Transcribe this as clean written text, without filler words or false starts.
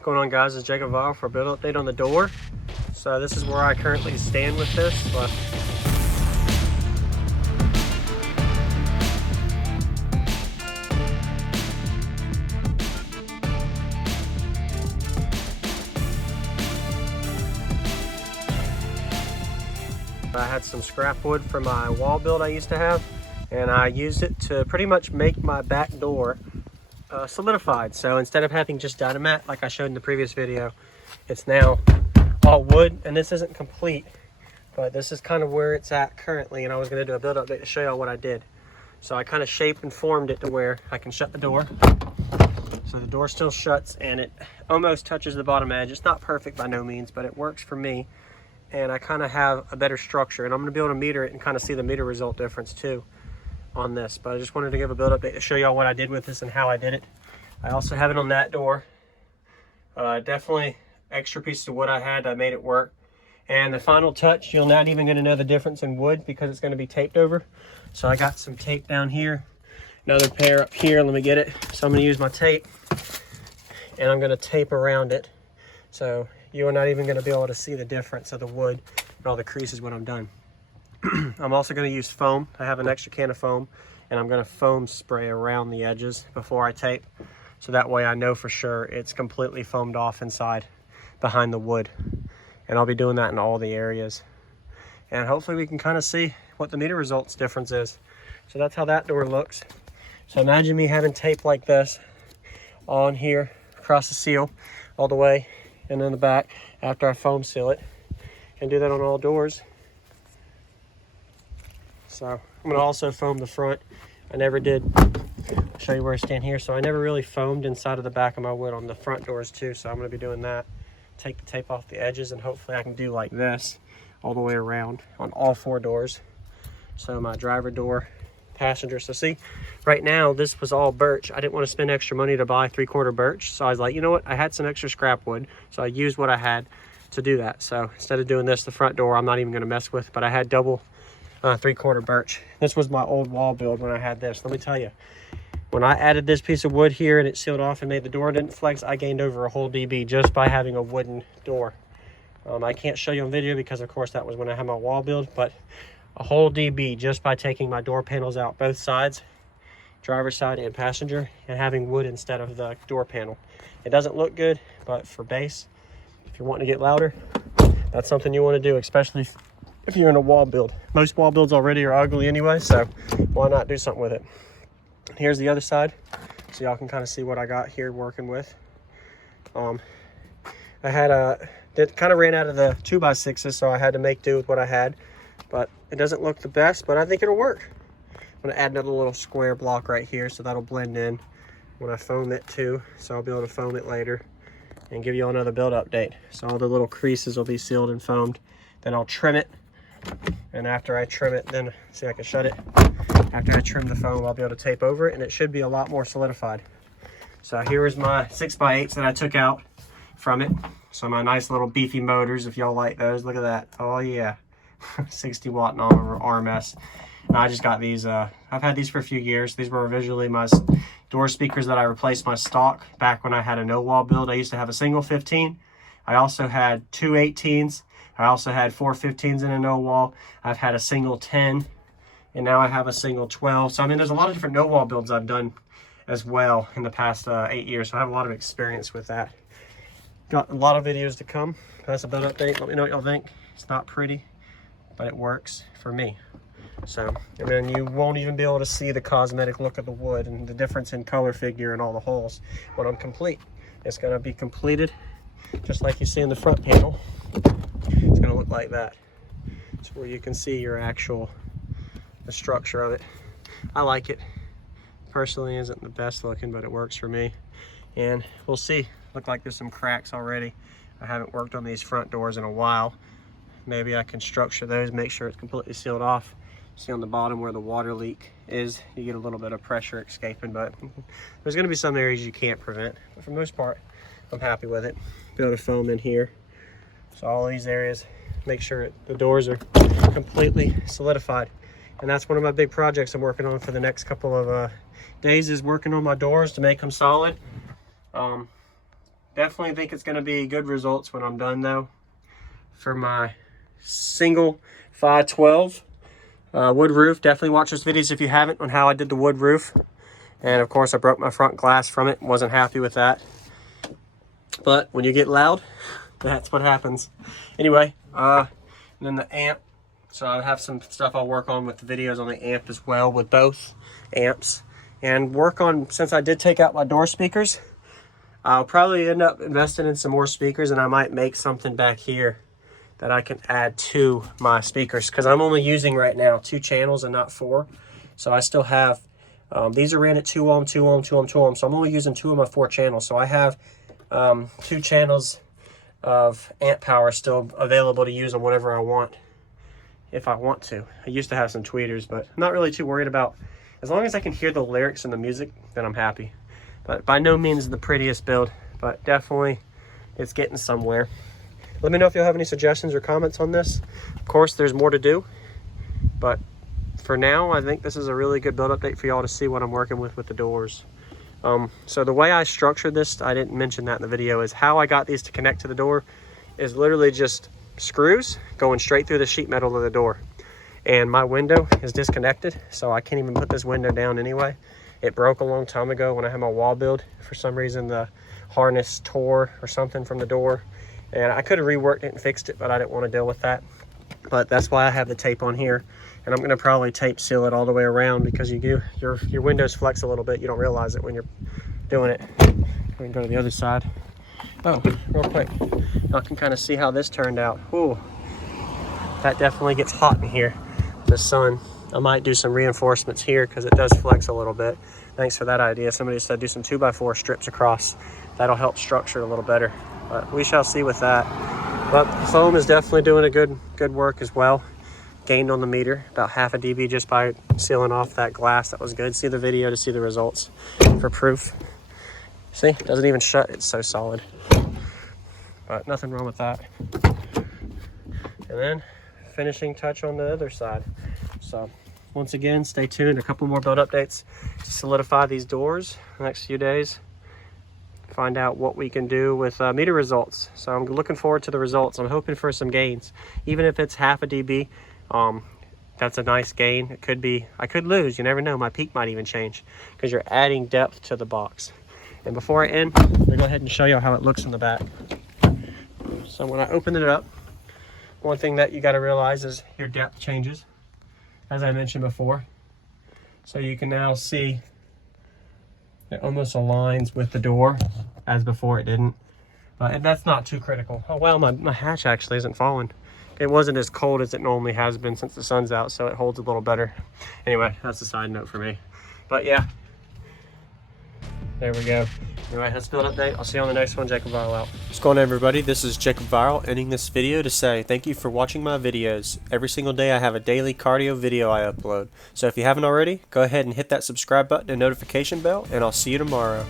What's going on, guys? It's Jacob Vile for a build update on the door. So this is where I currently stand with this. I had some scrap wood from my wall build I used to have, and I used it to pretty much make my back door solidified. So instead of having just Dynamat like I showed in the previous video, it's now all wood. And this isn't complete, but this is kind of where it's at currently, and I was going to do a build update to show y'all what I did. So I kind of shaped and formed it to where I can shut the door. So the door still shuts and it almost touches the bottom edge. It's not perfect by no means, but it works for me. And I kind of have a better structure, and I'm going to be able to meter it and kind of see the meter result difference too on this. But I just wanted to give a build update to show y'all what I did with this and how I did it. I also have it on that door. Definitely extra pieces of wood I had, I made it work. And the final touch, you're not even going to know the difference in wood because it's going to be taped over. So I got some tape down here, another pair up here. Let me get it. So I'm going to use my tape and I'm going to tape around it. So you're not even going to be able to see the difference of the wood and all the creases when I'm done. I'm also going to use foam. I have an extra can of foam, and I'm going to foam spray around the edges before I tape. So that way I know for sure it's completely foamed off inside behind the wood. And I'll be doing that in all the areas. And hopefully we can kind of see what the meter results difference is. So that's how that door looks. So imagine me having tape like this on here across the seal all the way and in the back after I foam seal it, and do that on all doors. So I'm going to also foam the front. I never did. I'll show you where I stand here. So I never really foamed inside of the back of my wood on the front doors too. So I'm going to be doing that. Take the tape off the edges, and hopefully I can do like this all the way around on all four doors. So my driver door, passenger. So see, right now this was all birch. I didn't want to spend extra money to buy 3/4 birch. So I was like, you know what? I had some extra scrap wood. So I used what I had to do that. So instead of doing this, the front door, I'm not even going to mess with, but I had double 3/4 birch. This was my old wall build when I had this. Let me tell you, when I added this piece of wood here and it sealed off and made the door didn't flex, I gained over a whole dB just by having a wooden door. I can't show you on video because of course that was when I had my wall build, but a whole dB just by taking my door panels out both sides, driver's side and passenger, and having wood instead of the door panel. It doesn't look good, but for bass, if you're wanting to get louder, that's something you want to do, especially if you're in a wall build. Most wall builds already are ugly anyway, so why not do something with it? Here's the other side, so y'all can kind of see what I got here working with. I had kind of ran out of the 2x6s, so I had to make do with what I had. But it doesn't look the best, but I think it'll work. I'm going to add another little square block right here, so that'll blend in when I foam it too. So I'll be able to foam it later and give you all another build update. So all the little creases will be sealed and foamed. Then I'll trim it. And after I trim it, then see, I can shut it. After I trim the foam, I'll be able to tape over it, and it should be a lot more solidified. So here is my 6x8s that I took out from it. So my nice little beefy motors, if y'all like those. Look at that. Oh yeah. 60 watt RMS. And I just got these. I've had these for a few years. These were originally my door speakers that I replaced my stock back when I had a no wall build. I used to have a single 15. I also had two 18s. I also had 4 15s in a no wall. I've had a single 10, and now I have a single 12. So I mean, there's a lot of different no wall builds I've done as well in the past 8 years. So I have a lot of experience with that. Got a lot of videos to come. That's a build update. Let me know what y'all think. It's not pretty, but it works for me. So, and then you won't even be able to see the cosmetic look of the wood and the difference in color figure and all the holes when I'm complete. It's going to be completed just like you see in the front panel. It's going to look like that. It's where you can see your the structure of it. I like it. Personally, isn't the best looking, but it works for me. And we'll see. Look like there's some cracks already. I haven't worked on these front doors in a while. Maybe I can structure those, make sure it's completely sealed off. See on the bottom where the water leak is, you get a little bit of pressure escaping, but there's going to be some areas you can't prevent. But for the most part, I'm happy with it. Be able to foam in here. So all these areas, make sure the doors are completely solidified. And that's one of my big projects I'm working on for the next couple of days, is working on my doors to make them solid. Definitely think it's going to be good results when I'm done though. For my single 512 wood roof, definitely watch those videos if you haven't on how I did the wood roof. And of course I broke my front glass from it, wasn't happy with that. But when you get loud, that's what happens. Anyway, and then the amp. So I have some stuff I'll work on with the videos on the amp as well, with both amps. And work on, since I did take out my door speakers, I'll probably end up investing in some more speakers, and I might make something back here that I can add to my speakers, because I'm only using right now 2 channels and not 4. So I still have, these are ran at 2 ohm, 2 ohm, 2 ohm, 2 ohm. So I'm only using 2 of my 4 channels. So I have 2 channels of amp power still available to use on whatever I want, if I want to. I used to have some tweeters, but I'm not really too worried about, as long as I can hear the lyrics and the music, then I'm happy. But by no means the prettiest build, but definitely it's getting somewhere. Let me know if you'll have any suggestions or comments on this. Of course, there's more to do, but for now, I think this is a really good build update for y'all to see what I'm working with the doors. So the way I structured this, I didn't mention that in the video, is how I got these to connect to the door is literally just screws going straight through the sheet metal of the door. And my window is disconnected, so I can't even put this window down anyway. It broke a long time ago when I had my wall build. For some reason, the harness tore or something from the door, and I could have reworked it and fixed it, but I didn't want to deal with that. But that's why I have the tape on here, and I'm going to probably tape seal it all the way around, because your windows flex a little bit. You don't realize it when you're doing it. We can go to the other side. Oh, real quick, y'all can kind of see how this turned out. Ooh, that definitely gets hot in here, the sun. I might do some reinforcements here because it does flex a little bit. Thanks for that idea. Somebody said do some 2x4 strips across. That'll help structure it a little better, but we shall see with that. But the foam is definitely doing a good work as well. Gained on the meter about 0.5 dB just by sealing off that glass. That was good. See the video to see the results for proof. See, it doesn't even shut. It's so solid. But nothing wrong with that. And then finishing touch on the other side. So once again, stay tuned. A couple more build updates to solidify these doors the next few days. Find out what we can do with meter results. So I'm looking forward to the results. I'm hoping for some gains, even if it's 0.5 dB. That's a nice gain. It could be, I could lose, you never know. My peak might even change, because you're adding depth to the box. And before I end, I'm gonna go ahead and show you how it looks in the back. So when I open it up, one thing that you got to realize is your depth changes, as I mentioned before. So you can now see it almost aligns with the door, as before it didn't. But that's not too critical. Oh well, my hatch actually isn't falling. It wasn't as cold as it normally has been since the sun's out, so it holds a little better. Anyway, that's a side note for me. But yeah, there we go. Anyway, that's the build update. I'll see you on the next one. Jacob Viral out. What's going on, everybody? This is Jacob Viral, ending this video to say thank you for watching my videos. Every single day I have a daily cardio video I upload. So if you haven't already, go ahead and hit that subscribe button and notification bell, and I'll see you tomorrow.